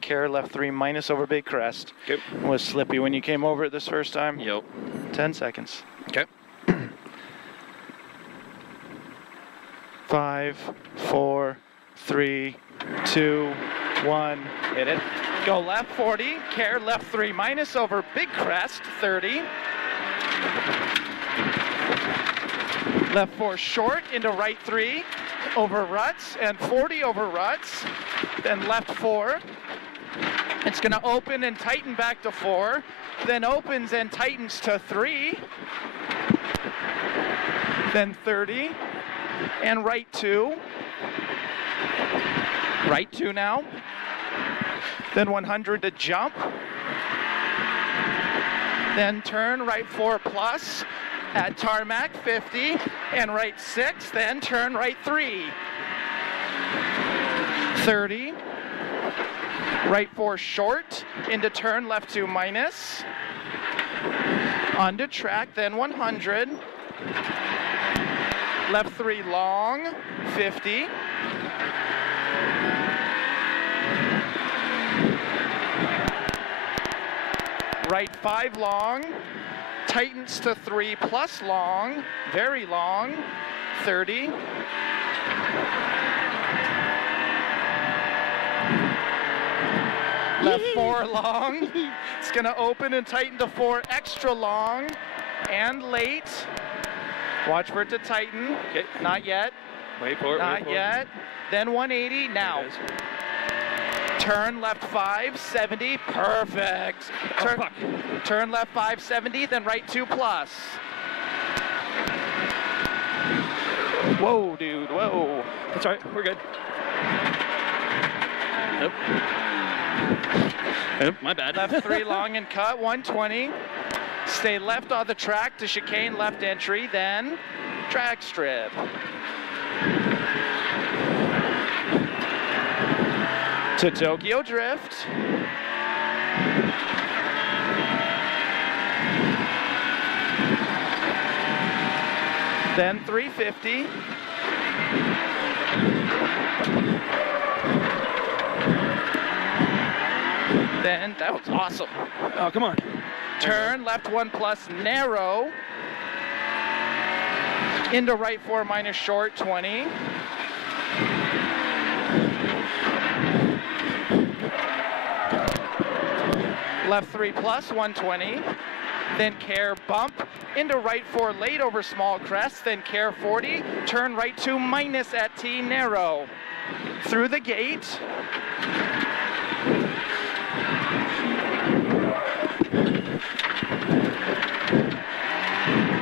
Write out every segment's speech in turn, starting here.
care left 3 minus over big crest. Okay. Was slippy when you came over it this first time? Yep. 10 seconds. Okay. 5, 4, 3, 2, 1. Hit it. Go left 40, care left 3 minus over big crest, 30. Left 4 short into right 3 over ruts and 40 over ruts. Then left 4. It's going to open and tighten back to 4. Then opens and tightens to 3. Then 30. And right 2. Right 2 now. Then 100 to jump. Then turn right 4 plus at tarmac 50 and right 6. Then turn right 3. 30. Right 4 short into turn left 2 minus. Onto track, then 100. Left 3 long, 50. Right 5 long, tightens to 3 plus long, very long, 30. Left 4 long, it's gonna open and tighten to 4 extra long and late. Watch for it to tighten. Okay. Not yet. Wait for it. Not yet. Then 180 now. Turn left 5, 70, perfect. Turn left 5, 70, then right 2 plus. Whoa, dude, whoa. That's all right, we're good. Nope. Nope, my bad. Left 3 long and cut, 120. Stay left on the track to chicane left entry, then drag strip. To Tokyo Drift. Then 350. Then, that was awesome. Oh, come on. Turn left 1 plus narrow. Into right 4 minus short, 20. Left 3 plus, 120. Then care bump into right 4 late over small crest. Then care 40. Turn right 2 minus at T narrow. Through the gate.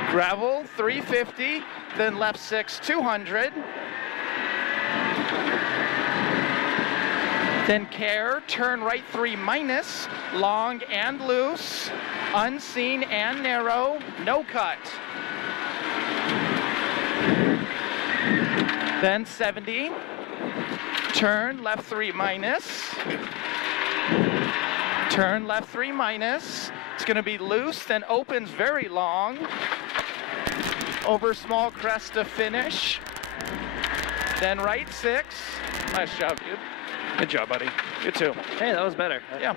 Gravel 350. Then left 6 200. Then care, turn right 3 minus, long and loose, unseen and narrow, no cut. Then 70, turn left 3 minus, turn left 3 minus, it's gonna be loose, then opens very long, over small crest to finish, then right 6, nice job, dude. Good job, buddy. You too. Hey, that was better. Yeah.